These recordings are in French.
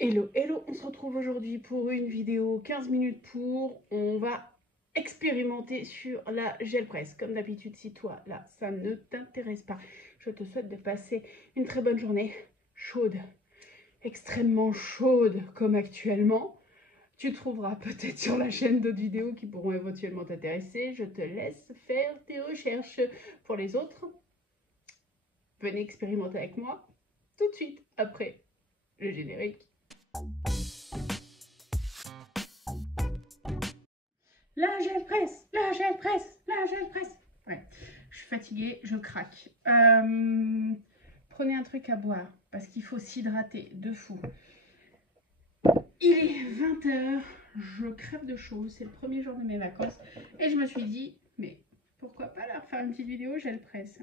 Hello, hello, on se retrouve aujourd'hui pour une vidéo 15 minutes pour. On va expérimenter sur la gel presse. Comme d'habitude, si toi, là, ça ne t'intéresse pas, je te souhaite de passer une très bonne journée chaude, extrêmement chaude comme actuellement. Tu trouveras peut-être sur la chaîne d'autres vidéos qui pourront éventuellement t'intéresser. Je te laisse faire tes recherches. Pour les autres, venez expérimenter avec moi tout de suite après le générique. La gel presse, la gel presse, la gel presse. Ouais, je suis fatiguée, je craque. Prenez un truc à boire parce qu'il faut s'hydrater de fou. Il est 20 h, je crève de chaud, c'est le premier jour de mes vacances et je me suis dit, mais pourquoi pas leur faire une petite vidéo gel presse.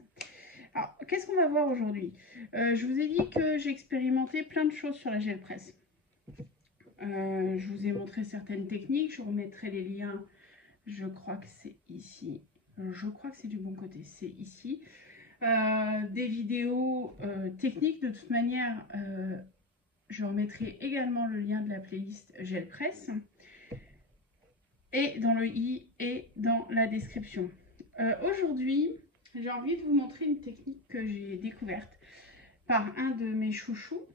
Alors, qu'est-ce qu'on va voir aujourd'hui? Je vous ai dit que j'ai expérimenté plein de choses sur la gel presse. Je vous ai montré certaines techniques, je remettrai les liens. Je crois que c'est ici. Je crois que c'est du bon côté. C'est ici. Des vidéos techniques. De toute manière, je remettrai également le lien de la playlist Gel Presse. Et dans le i et dans la description. Aujourd'hui, j'ai envie de vous montrer une technique que j'ai découverte par un de mes chouchous.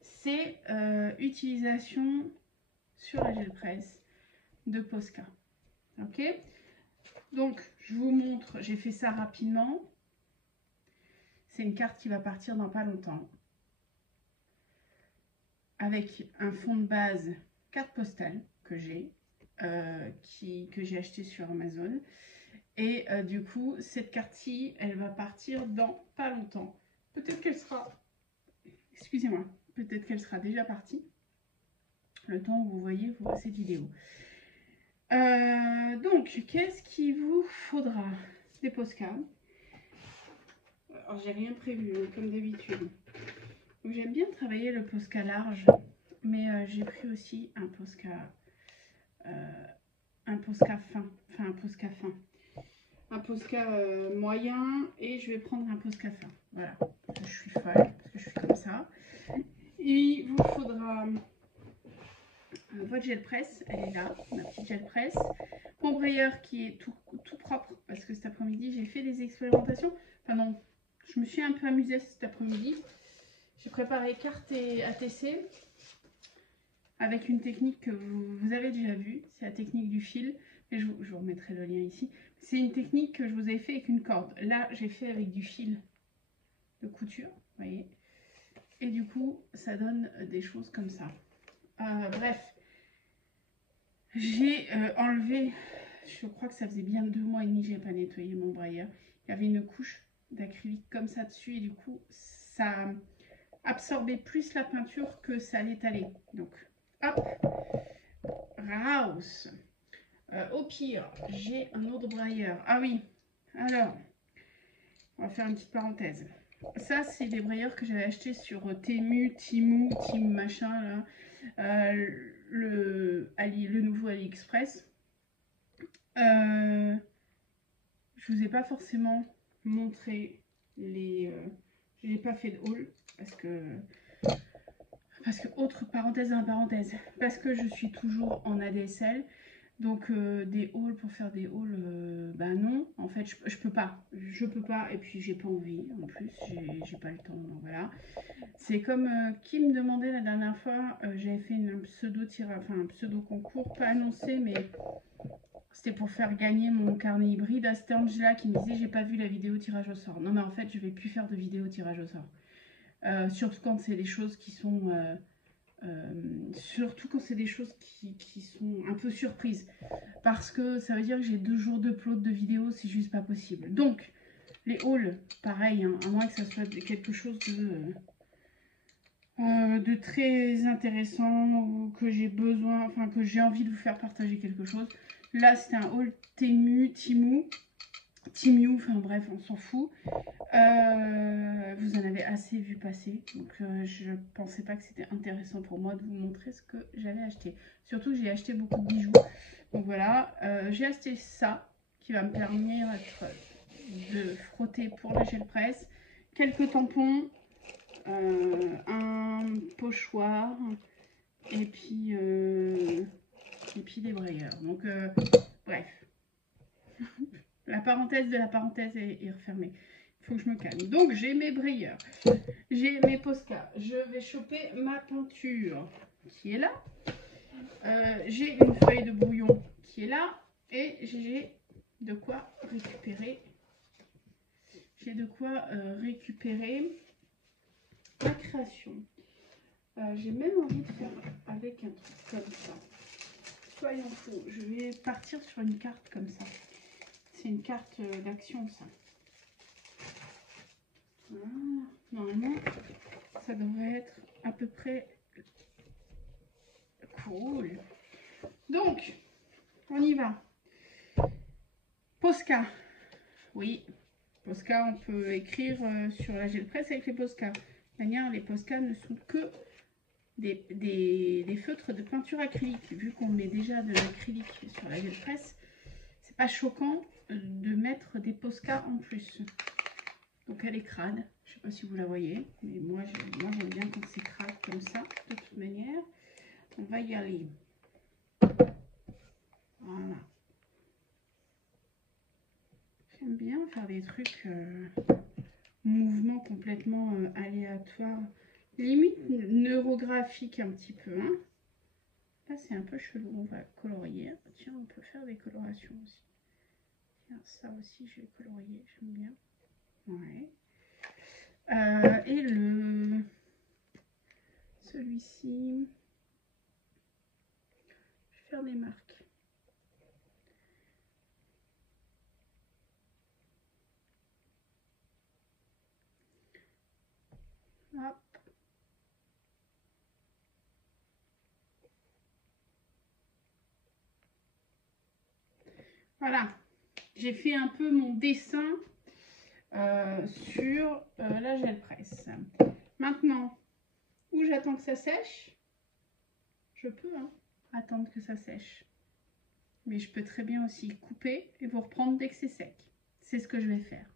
C'est utilisation sur la gel presse de Posca. Ok, donc je vous montre, j'ai fait ça rapidement. C'est une carte qui va partir dans pas longtemps avec un fond de base carte postale que j'ai acheté sur Amazon et du coup cette carte-ci elle va partir dans pas longtemps. Peut-être qu'elle sera, excusez-moi, peut-être qu'elle sera déjà partie le temps où vous voyez cette vidéo. Donc, qu'est-ce qu'il vous faudra? Des postcards. Alors, j'ai rien prévu, hein, comme d'habitude. J'aime bien travailler le Posca large, mais j'ai pris aussi un Posca fin. Enfin, un Posca fin. Un Posca moyen et je vais prendre un Posca fin. Voilà, je suis folle parce que je suis comme ça. Il vous faudra votre gel presse, elle est là, ma petite gel presse. Mon brayeur qui est tout propre parce que cet après-midi j'ai fait des expérimentations. Enfin non, je me suis un peu amusée cet après-midi. J'ai préparé carte et ATC avec une technique que vous avez déjà vue. C'est la technique du fil. Et je vous remettrai le lien ici. C'est une technique que je vous ai fait avec une corde. Là, j'ai fait avec du fil de couture. Vous voyez. Et du coup, ça donne des choses comme ça. Bref. J'ai enlevé, je crois que ça faisait bien 2 mois et demi que je n'ai pas nettoyé mon brayeur. Il y avait une couche d'acrylique comme ça dessus et du coup, ça absorbait plus la peinture que ça l'étalait. Donc, hop, raus. Au pire, j'ai un autre brayeur. Ah oui, alors, on va faire une petite parenthèse. Ça, c'est des brayeurs que j'avais achetés sur Temu, Timu, Tim machin, là. Le nouveau AliExpress. Je vous ai pas forcément montré les... j'ai pas fait de haul parce que autre parenthèse dans la parenthèse, parce que je suis toujours en ADSL. Donc des hauls pour faire des hauls, bah non, en fait je peux pas, et puis j'ai pas envie en plus, j'ai pas le temps, donc voilà. C'est comme qui me demandait la dernière fois, j'avais fait un pseudo concours, pas annoncé, mais c'était pour faire gagner mon carnet hybride. C'était Angela qui me disait j'ai pas vu la vidéo tirage au sort. Non mais en fait je vais plus faire de vidéo tirage au sort. Surtout quand c'est des choses qui sont qui sont un peu surprises. Parce que ça veut dire que j'ai 2 jours d'upload de vidéos, c'est juste pas possible. Donc les hauls, pareil, hein, à moins que ça soit quelque chose de très intéressant ou que j'ai besoin, enfin que j'ai envie de vous faire partager quelque chose. Là c'était un haul Temu, Timu, enfin bref on s'en fout. Vous en avez assez vu passer, donc je pensais pas que c'était intéressant pour moi de vous montrer ce que j'avais acheté. Surtout j'ai acheté beaucoup de bijoux, donc voilà. J'ai acheté ça qui va me permettre de frotter pour la gel presse, quelques tampons, un pochoirs et puis des brayeurs. Donc, bref. La parenthèse de la parenthèse est refermée. Il faut que je me calme. Donc, j'ai mes brayeurs. J'ai mes Posca. Je vais choper ma peinture qui est là. J'ai une feuille de brouillon qui est là. Et j'ai de quoi récupérer. J'ai de quoi récupérer ma création. J'ai même envie de faire avec un truc comme ça. Soyons fous. Je vais partir sur une carte comme ça. C'est une carte d'action, ça. Voilà. Normalement, ça devrait être à peu près cool. Donc, on y va. Posca. Oui, Posca, on peut écrire sur la gel presse avec les Posca. De toute manière, les Posca ne sont que des feutres de peinture acrylique. Vu qu'on met déjà de l'acrylique sur la gel presse, c'est pas choquant de mettre des Posca en plus. Donc elle est crade. Je sais pas si vous la voyez, mais moi j'aime bien quand c'est crade comme ça. De toute manière, on va y aller. Voilà. J'aime bien faire des trucs mouvements complètement aléatoires, limite neurographique un petit peu. Hein. Là c'est un peu chelou. On va colorier. Tiens, on peut faire des colorations aussi. Tiens, ça aussi je vais colorier. J'aime bien. Ouais. Et celui-ci, je vais faire des marques. Hop. Voilà, j'ai fait un peu mon dessin sur la gel presse. Maintenant, où j'attends que ça sèche, je peux attendre que ça sèche. Mais je peux très bien aussi couper et vous reprendre dès que c'est sec. C'est ce que je vais faire.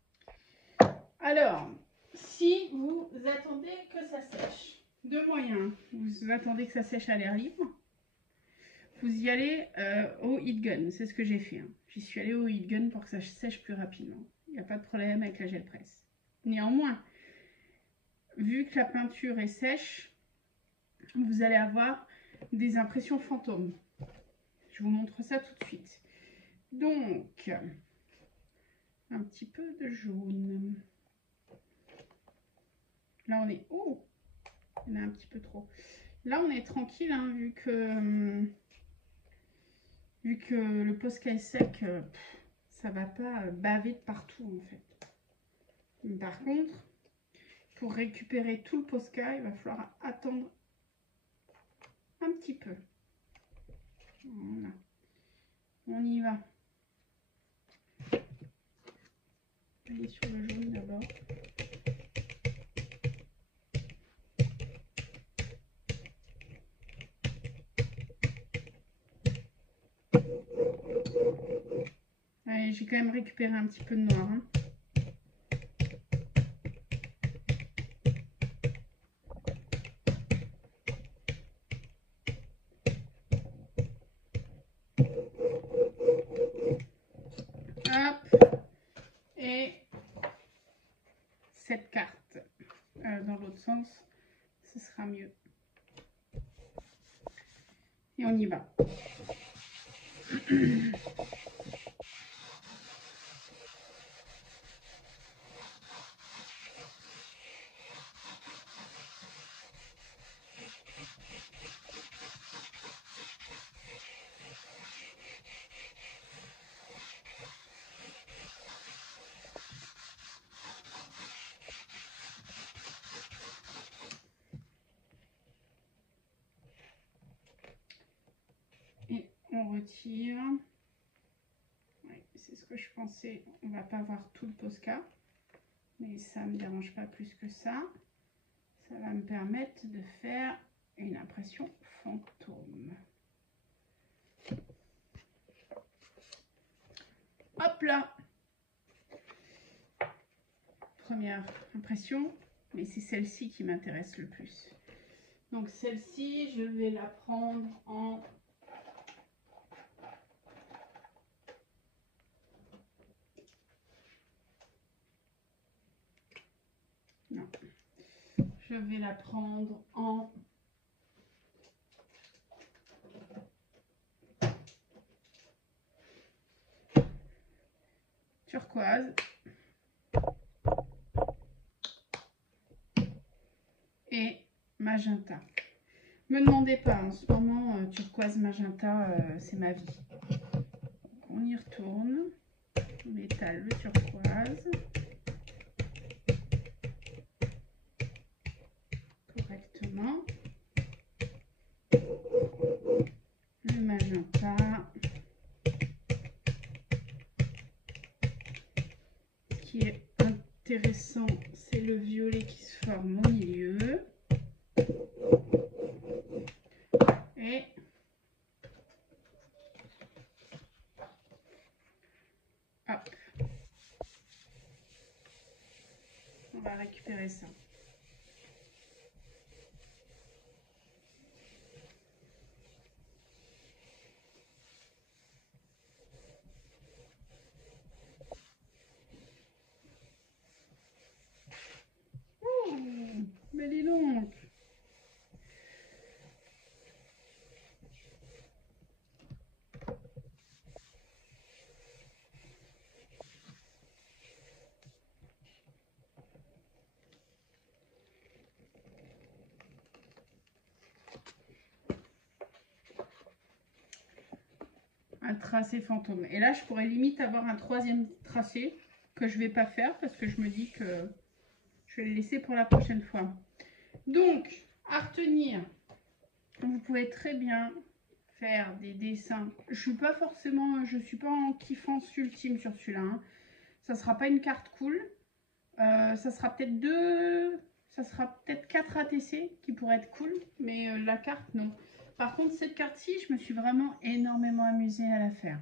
Alors, si vous attendez que ça sèche, deux moyens. Vous attendez que ça sèche à l'air libre. Vous y allez au heat gun. C'est ce que j'ai fait. J'y suis allée au heat gun pour que ça sèche plus rapidement. Il n'y a pas de problème avec la gel presse. Néanmoins, vu que la peinture est sèche, vous allez avoir des impressions fantômes. Je vous montre ça tout de suite. Donc, un petit peu de jaune. Là, on est... Oh, il y en a un petit peu trop. Là, on est tranquille, hein, vu que le Posca est sec, ça va pas baver de partout, en fait. Par contre, pour récupérer tout le Posca, il va falloir attendre un petit peu. Voilà. On y va. Aller sur le jaune d'abord. Allez, j'ai quand même récupéré un petit peu de noir. Hein. Hop. Et cette carte dans l'autre sens, ce sera mieux. Et on y va. Et on retire. Ouais, c'est ce que je pensais. On va pas avoir tout le Posca. Mais ça ne me dérange pas plus que ça. Ça va me permettre de faire une impression fantôme. Hop là! Première impression, mais c'est celle-ci qui m'intéresse le plus. Donc celle-ci, je vais la prendre en... Non. Je vais la prendre en... turquoise. Et magenta. Me demandez pas, en ce moment, turquoise, magenta, c'est ma vie. Donc, on y retourne. On étale le turquoise. Correctement. Le magenta. Ce qui est intéressant, c'est le violet qui se forme au milieu. Et hop, on va récupérer ça. Mais dis donc! Un tracé fantôme. Et là, je pourrais limite avoir un troisième tracé que je vais pas faire parce que je me dis que je vais le laisser pour la prochaine fois. Donc, à retenir, vous pouvez très bien faire des dessins. Je suis pas en kiffance ultime sur celui-là. Hein. Ça sera pas une carte cool. Ça sera peut-être 4 ATC qui pourraient être cool, mais la carte non. Par contre, cette carte-ci, je me suis vraiment énormément amusée à la faire.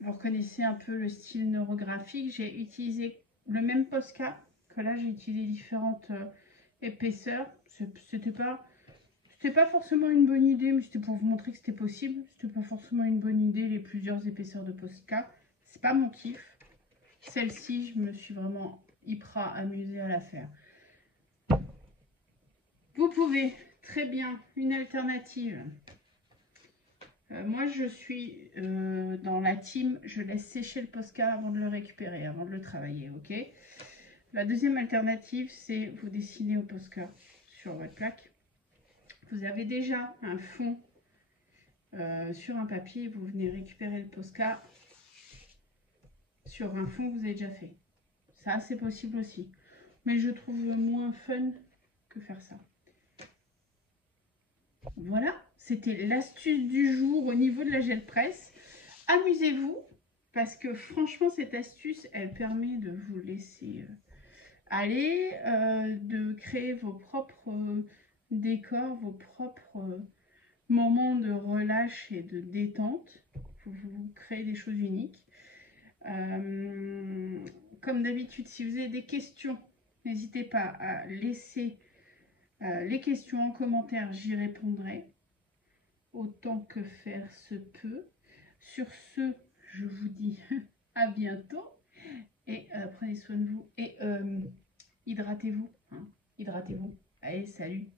Vous reconnaissez un peu le style neurographique. J'ai utilisé le même Posca que là, j'ai utilisé différentes épaisseurs. C'était pas forcément une bonne idée, mais c'était pour vous montrer que c'était possible. C'était pas forcément une bonne idée, les plusieurs épaisseurs de Posca. C'est pas mon kiff. Celle-ci, je me suis vraiment hyper amusée à la faire. Vous pouvez très bien une alternative. Moi, je suis dans la team, je laisse sécher le Posca avant de le récupérer, avant de le travailler, ok? La deuxième alternative, c'est vous dessinez au Posca sur votre plaque. Vous avez déjà un fond sur un papier, vous venez récupérer le Posca sur un fond que vous avez déjà fait. Ça, c'est possible aussi. Mais je trouve moins fun que faire ça. Voilà, c'était l'astuce du jour au niveau de la gel presse. Amusez-vous, parce que franchement, cette astuce, elle permet de vous laisser aller, de créer vos propres décors, vos propres moments de relâche et de détente. Vous créez des choses uniques. Comme d'habitude, si vous avez des questions, n'hésitez pas à laisser les questions en commentaire, j'y répondrai autant que faire se peut. Sur ce, je vous dis à bientôt et prenez soin de vous et hydratez-vous. Hein, hydratez-vous. Allez, salut!